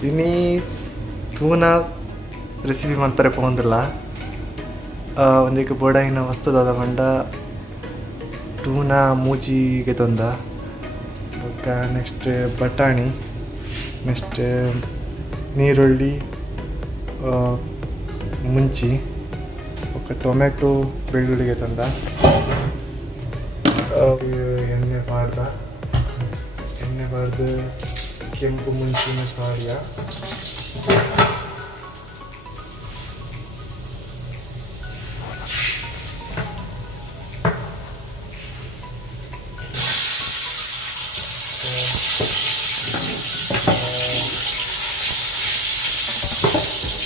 ini tuna recipe manpare pondilla ಒಂದಿಕ್ಕೆ ಬೋಡಾಯಿನ ವಸ್ತುದಾದ ಪಂಡ ಟೂನಾ ಮೂಜಿಗೆ ತೊಂದ ಬೊಕ್ಕ ನೆಕ್ಸ್ಟ್ ಬಟಾಣಿ ನೆಕ್ಸ್ಟ್ ನೀರುಳ್ಳಿ ಮುಂಚಿ ಬೊಕ್ಕ ಟೊಮೆಟೊ ಬೆಳ್ಳುಳ್ಳಿಗೆ ತಂದ ಎಣ್ಣೆ ಬಾರ್ದು ಕೆಂಪು ಮುಂಚಿನ ಸಾರಿಯ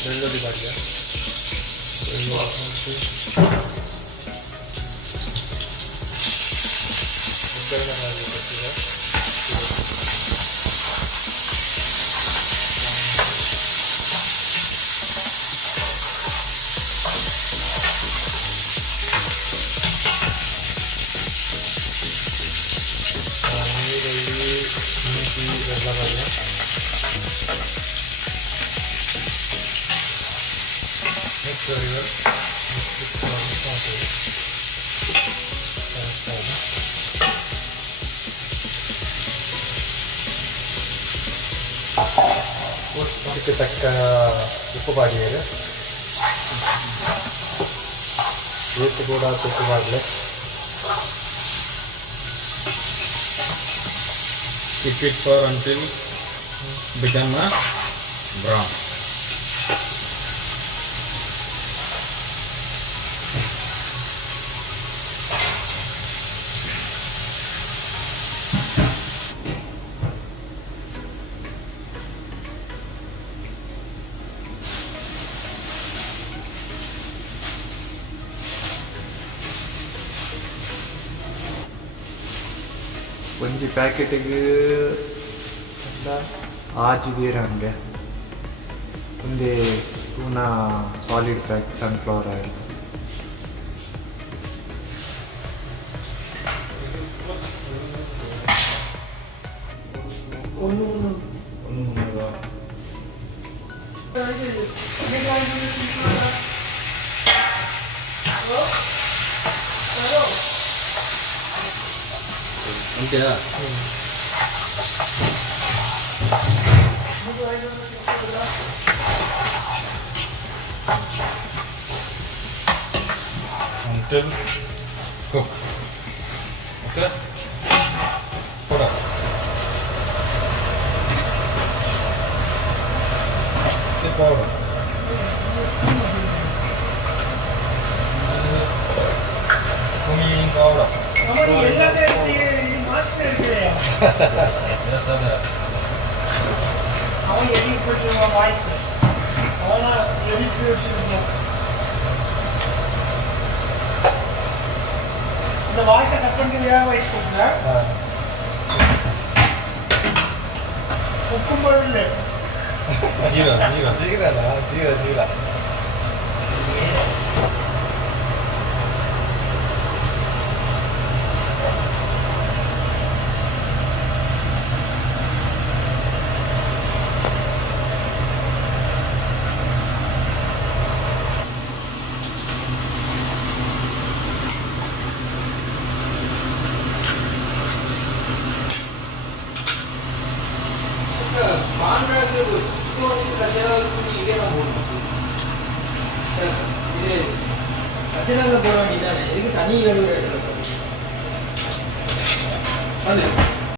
ಬೆಳ್ಳುಳ್ಳಿ ಬಾಡಿಯ ಒಗ್ಗರಣೆ ಮಾಡಬೇಕಿದೆ. ನೀರುಳ್ಳಿ ಮುಂಚಿ ಎಲ್ಲ ಬಾಡಿಯ ಅದಕ್ಕೆ ತಕ್ಕ ಉಪ್ಪು ಬಾಡಿಗೆ ಎಷ್ಟು ಕೂಡ ಉಪ್ಪು ಬಾಡಲೆ keep it for until become a brown. ಒಂಜಿ ಪ್ಯಾಕೆಟಿಗೆ ಆಜಿದೀರ ಹಂಗೆ ಒಂದೇ tuna solid pack sunflower oil ಅಂತೆಯಾ until cook. Okay, put up the powder. Cumin powder. Yes, sir. அவன் எடிட் பண்ணிடுவான் வாய்ஸ் அவனா எடிட் வச்சுருக்கேன் இந்த வாய்ஸை கட் பண்ணி வேக வாய்ஸ் கொடுங்க உப்பும் இல்லை ஜீரா கச்சனால போட வேண்டியதானே எதுக்கு தனி எழுவுற